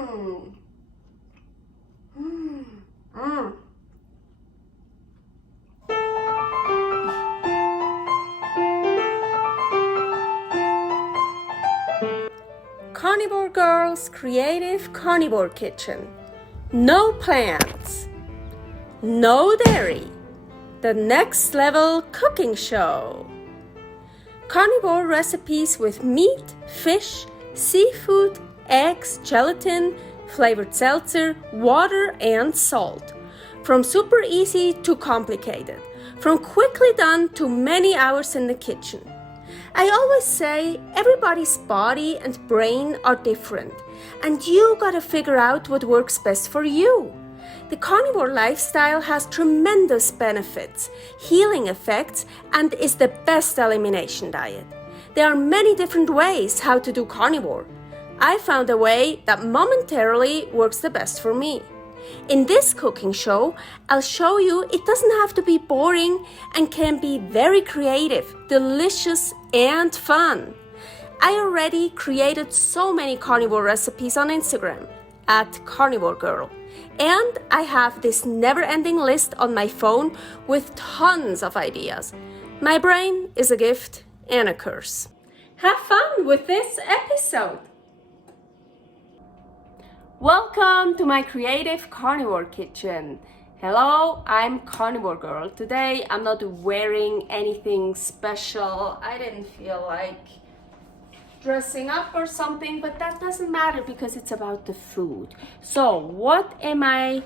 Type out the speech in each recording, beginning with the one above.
Mmm. Mmm. Mmm. Carnivore Girl's Creative Carnivore Kitchen. No plants. No dairy. The next level cooking show. Carnivore recipes with meat, fish, seafood, eggs, gelatin, flavored seltzer, water, and salt. From super easy to complicated. From quickly done to many hours in the kitchen. I always say everybody's body and brain are different, and you gotta figure out what works best for you. The carnivore lifestyle has tremendous benefits, healing effects, and is the best elimination diet. There are many different ways how to do carnivore. I found a way that momentarily works the best for me. In this cooking show, I'll show you it doesn't have to be boring and can be very creative, delicious, and fun. I already created so many carnivore recipes on Instagram at karnivorgirl. And I have this never-ending list on my phone with tons of ideas. My brain is a gift and a curse. Have fun with this episode! Welcome to my creative carnivore kitchen. Hello, I'm Carnivore Girl. Today I'm not wearing anything special. I didn't feel like dressing up or something, but that doesn't matter because it's about the food. So what am I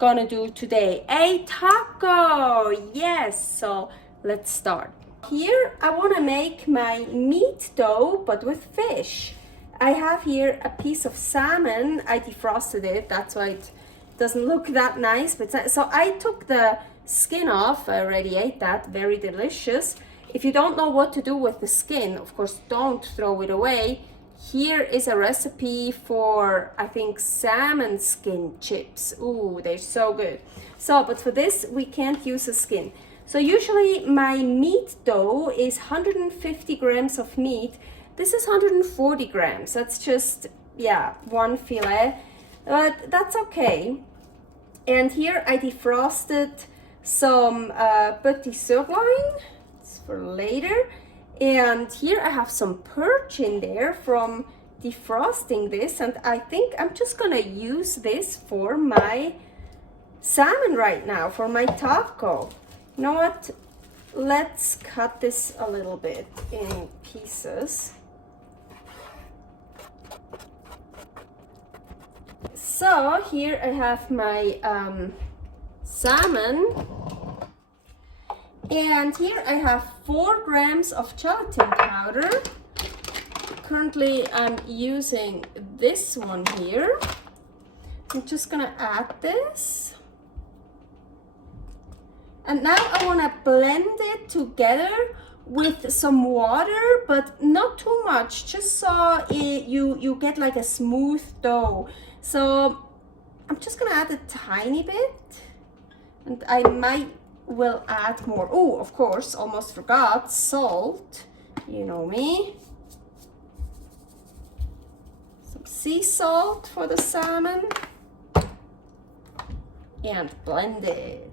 gonna do today? A taco! Yes, so let's start. Here I wanna make my meat dough, but with fish. I have here a piece of salmon. I defrosted it, that's why it doesn't look that nice. But so I took the skin off. I already ate that, very delicious. If you don't know what to do with the skin, of course, don't throw it away. Here is a recipe for, I think, salmon skin chips. Ooh, they're so good. So, but for this, we can't use the skin. So usually my meat dough is 150 grams of meat. This is 140 grams. That's just, yeah, one fillet, but that's okay. And here I defrosted some petite sirloin. It's for later. And here I have some perch in there from defrosting this. And I think I'm just gonna use this for my salmon right now, for my taco. You know what? Let's cut this a little bit in pieces. So here I have my salmon, and here I have 4 grams of gelatin powder. Currently I'm using this one here. I'm just gonna add this. And now I wanna blend it together with some water, but not too much, just so you get like a smooth dough. So I'm just gonna add a tiny bit, and I will add more. Oh, of course, almost forgot, salt. You know me. Some sea salt for the salmon, and blend it.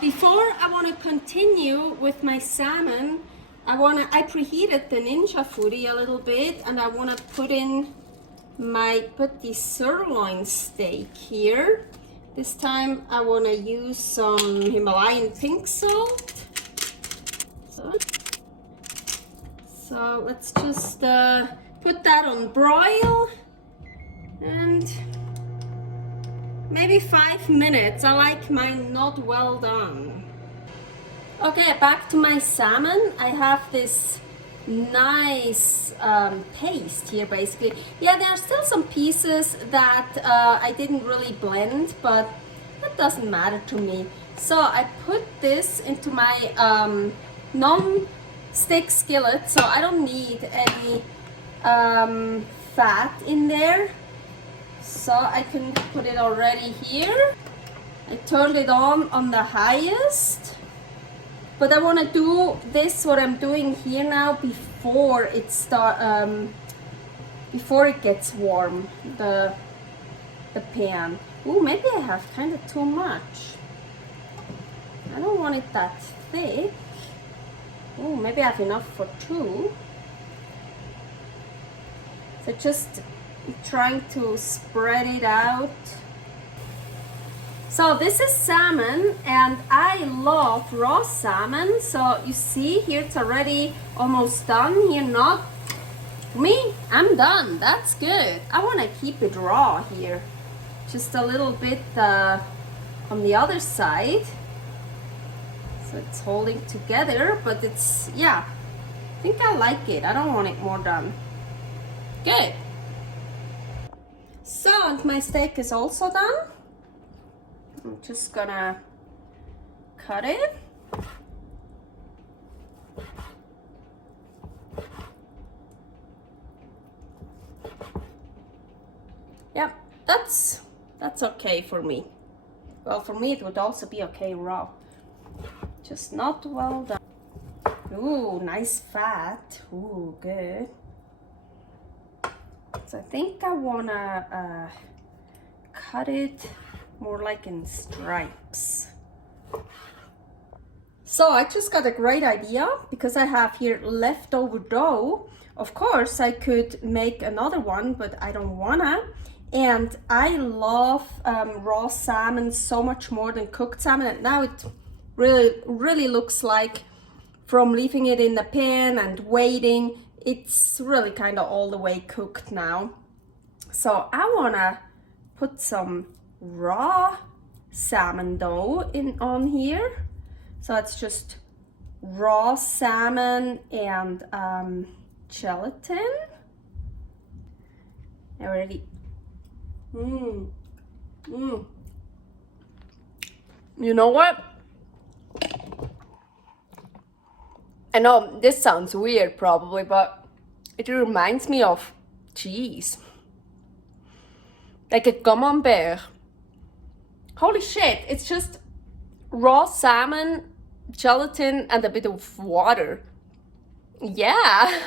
Before I want to continue with my salmon, I preheated the Ninja Foodi a little bit, and I want to put in my petite sirloin steak here. This time I want to use some Himalayan pink salt. So let's just put that on broil, and maybe 5 minutes. I like mine not well done. Okay, back to my salmon. I have this nice paste here basically. Yeah, there are still some pieces that I didn't really blend, but that doesn't matter to me. So I put this into my non-stick skillet, so I don't need any fat in there. So I can put it already here. I turned it on the highest. But I want to do this, what I'm doing here now, before it before it gets warm, the pan. Ooh, maybe I have kind of too much. I don't want it that thick. Ooh, maybe I have enough for two. So just trying to spread it out. So this is salmon, and I love raw salmon. So you see here it's already almost done. Here not. For me, I'm done. That's good. I want to keep it raw here. Just a little bit on the other side. So it's holding together, but it's, yeah, I think I like it. I don't want it more done. Good. So, and my steak is also done. I'm just gonna cut it. Yep, that's okay for me. Well, for me it would also be okay raw. Just not well done. Ooh, nice fat. Ooh, good. So I think I wanna cut it more like in stripes. So I just got a great idea because I have here leftover dough. Of course I could make another one, but I don't wanna. And I love raw salmon so much more than cooked salmon, and now it really looks like, from leaving it in the pan and waiting, it's really kind of all the way cooked now. So I wanna put some raw salmon dough on here. So it's just raw salmon and gelatin. Already. You know what? I know this sounds weird probably, but it reminds me of cheese. Like a camembert. Holy shit, it's just raw salmon, gelatin, and a bit of water. Yeah.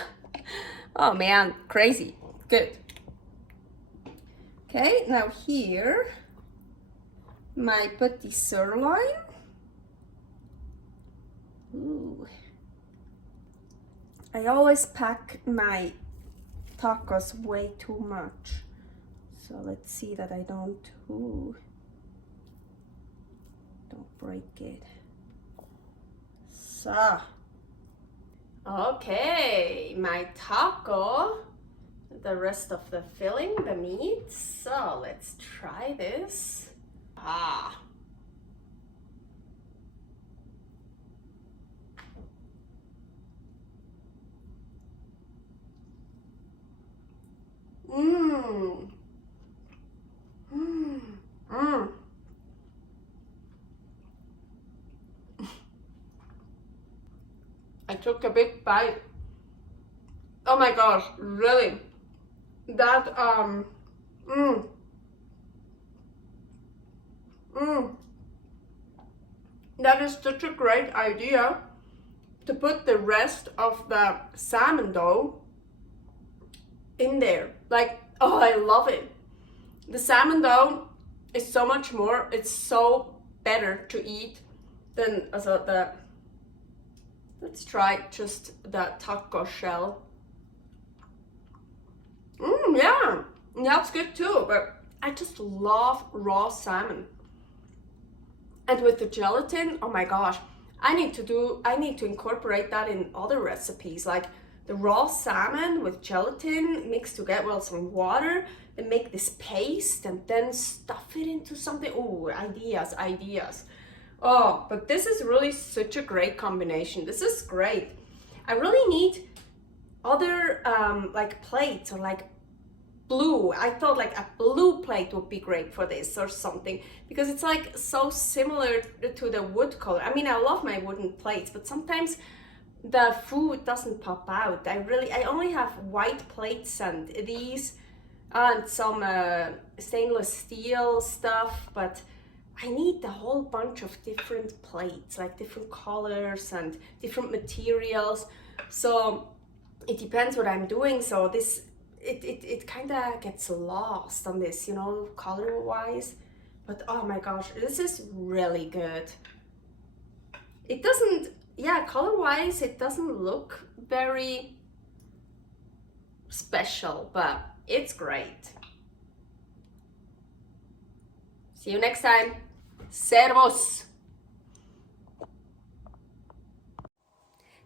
Oh man, crazy. Good. Okay, now here, my petite sirloin. Ooh. I always pack my tacos way too much. So let's see that I don't break it. So, okay, my taco, the rest of the filling, the meat. So let's try this. I took a big bite. Oh my gosh, really? That that is such a great idea to put the rest of the salmon dough in there. Like, oh, I love it. The salmon dough is so much more, it's so better to eat than let's try just the taco shell. Yeah, that's good too, but I just love raw salmon. And with the gelatin, oh my gosh, I need to incorporate that in other recipes, like the raw salmon with gelatin mixed together with some water and make this paste and then stuff it into something. Oh, ideas. Oh, but this is really such a great combination. This is great. I really need other like plates or like blue. I thought like a blue plate would be great for this or something, because it's like so similar to the wood color. I mean, I love my wooden plates, but sometimes the food doesn't pop out. I only have white plates and these and some stainless steel stuff, but I need a whole bunch of different plates, like different colors and different materials. So it depends what I'm doing. So this, it kind of gets lost on this, you know, color wise. But oh my gosh, this is really good. It doesn't, yeah, color wise, it doesn't look very special, but it's great. See you next time. Servus!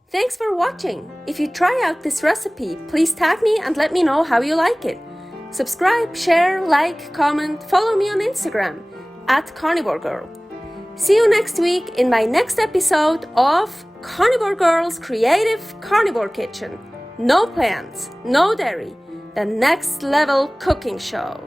Thanks for watching. If you try out this recipe, please tag me and let me know how you like it. Subscribe, share, like, comment, follow me on Instagram @karnivorgirl. See you next week in my next episode of Carnivore Girl's Creative Carnivore Kitchen. No plants, no dairy, the next level cooking show.